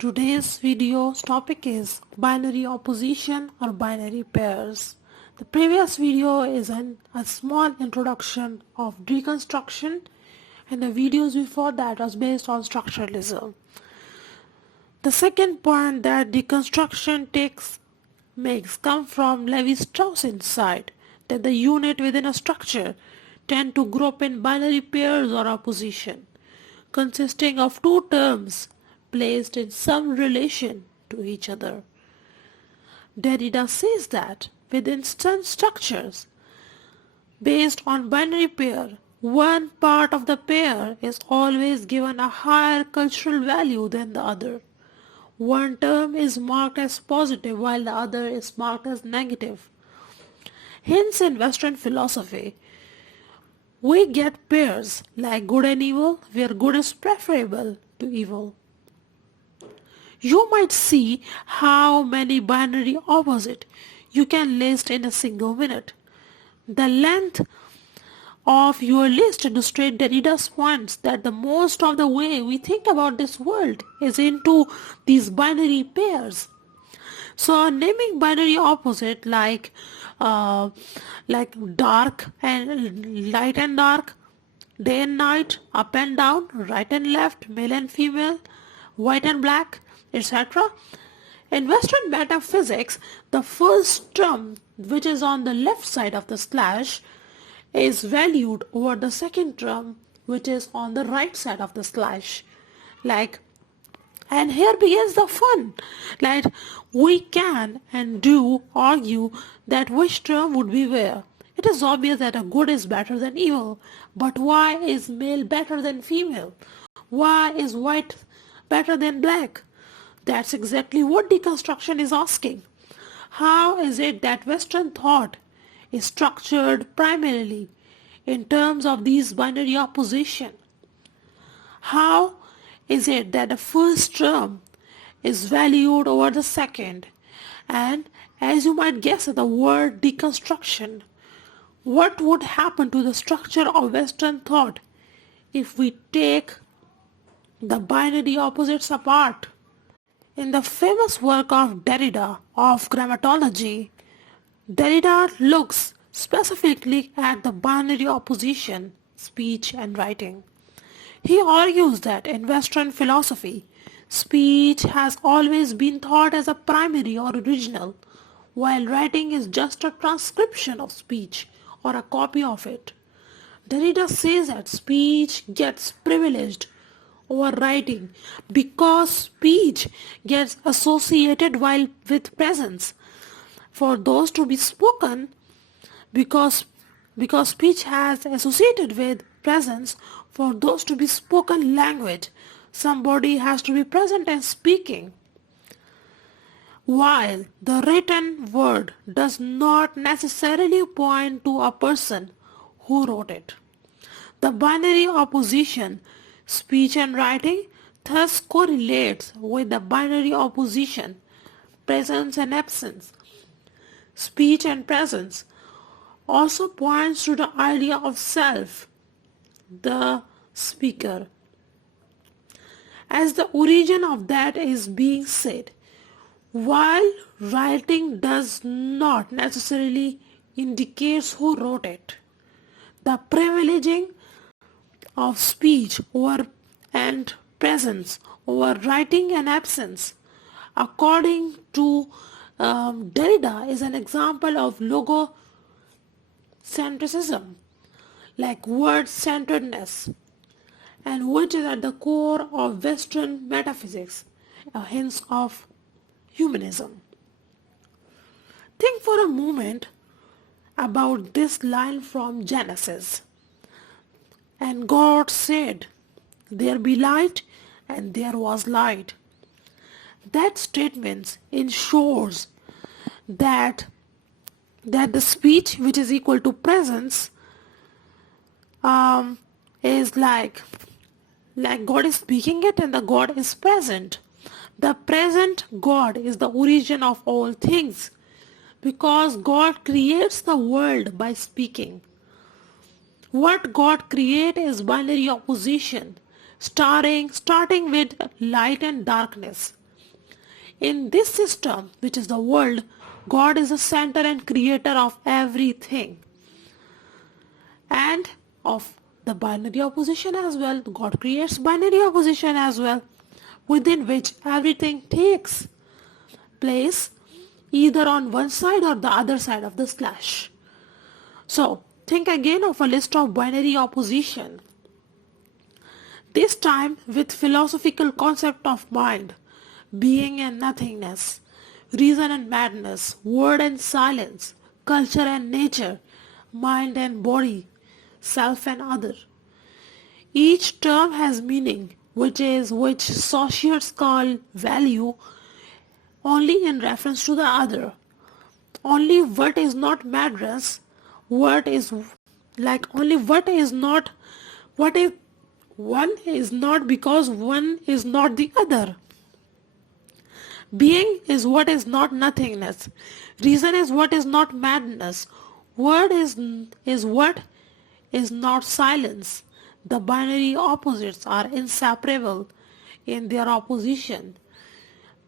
Today's video's topic is binary opposition or binary pairs. The previous video is a small introduction of deconstruction, and the videos before that was based on structuralism. The second point that deconstruction makes come from Levi-Strauss insight that the unit within a structure tend to group in binary pairs or opposition, consisting of two terms placed in some relation to each other. Derrida says that within some structures based on binary pair, one part of the pair is always given a higher cultural value than the other. One term is marked as positive while the other is marked as negative. Hence, in Western philosophy, we get pairs like good and evil, where good is preferable to evil. You might see how many binary opposites you can list in a single minute. The length of your list illustrates Derrida's points that the most of the way we think about this world is into these binary pairs. So naming binary opposite like dark and light and dark, day and night, up and down, right and left, male and female, white and black, etc. In Western metaphysics, the first term, which is on the left side of the slash, is valued over the second term, which is on the right side of the slash. And here begins the fun. We can and do argue that which term would be where. It is obvious that a good is better than evil, but why is male better than female? Why is white better than black? That's exactly what deconstruction is asking. How is it that Western thought is structured primarily in terms of these binary opposition? How is it that the first term is valued over the second? And as you might guess at the word deconstruction, what would happen to the structure of Western thought if we take the binary opposites apart? In the famous work of Derrida of grammatology, Derrida looks specifically at the binary opposition, speech and writing. He argues that in Western philosophy, speech has always been thought as a primary or original, while writing is just a transcription of speech or a copy of it. Derrida says that speech gets privileged over writing because speech gets associated with presence. For those to be spoken, because speech has associated with presence, for those to be spoken language, somebody has to be present and speaking. While the written word does not necessarily point to a person who wrote it. The binary opposition, speech and writing, thus correlates with the binary opposition, presence and absence. Speech and presence also points to the idea of self, the speaker. As the origin of that is being said, while writing does not necessarily indicate who wrote it, the privileging of speech over and presence over writing and absence, according to Derrida, is an example of logocentrism, like word-centeredness, and which is at the core of Western metaphysics, a hint of humanism. Think for a moment about this line from Genesis. And God said, "There be light," and there was light. That statement ensures that the speech, which is equal to presence, is like God is speaking it and the God is present. The present God is the origin of all things because God creates the world by speaking. What God creates is binary opposition, starting with light and darkness. In this system, which is the world, God is the center and creator of everything. And of the binary opposition as well. God creates binary opposition as well, within which everything takes place either on one side or the other side of the slash. So think again of a list of binary opposition. This time with philosophical concept of mind, being and nothingness, reason and madness, word and silence, culture and nature, mind and body, self and other. Each term has meaning, which Saussure call value, only in reference to the other. Only what is not madness, what is only what is not, what is one is not because one is not the other. Being is what is not nothingness. Reason is what is not madness. Word is what is not silence. The binary opposites are inseparable in their opposition,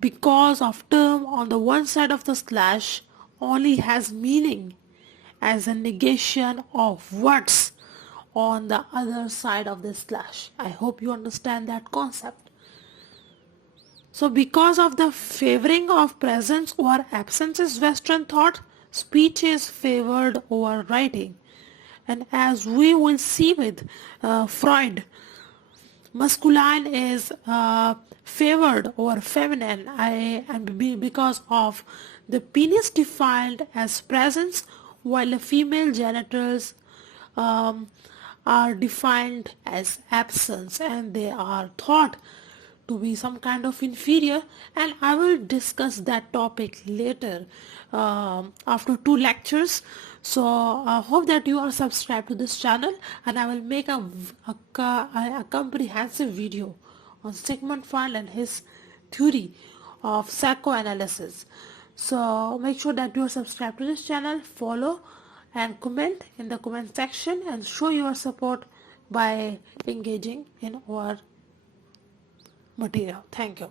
because of term on the one side of the slash only has meaning as a negation of what's on the other side of the slash. I hope you understand that concept. So because of the favoring of presence over absence is Western thought, speech is favored over writing. And as we will see with Freud, masculine is favored over feminine, because of the penis defined as presence, while the female genitals are defined as absence, and they are thought to be some kind of inferior, and I will discuss that topic later after 2 lectures. So I hope that you are subscribed to this channel, and I will make a comprehensive video on Sigmund Freud and his theory of psychoanalysis. So make sure that you are subscribed to this channel, follow and comment in the comment section, and show your support by engaging in our material. Thank you.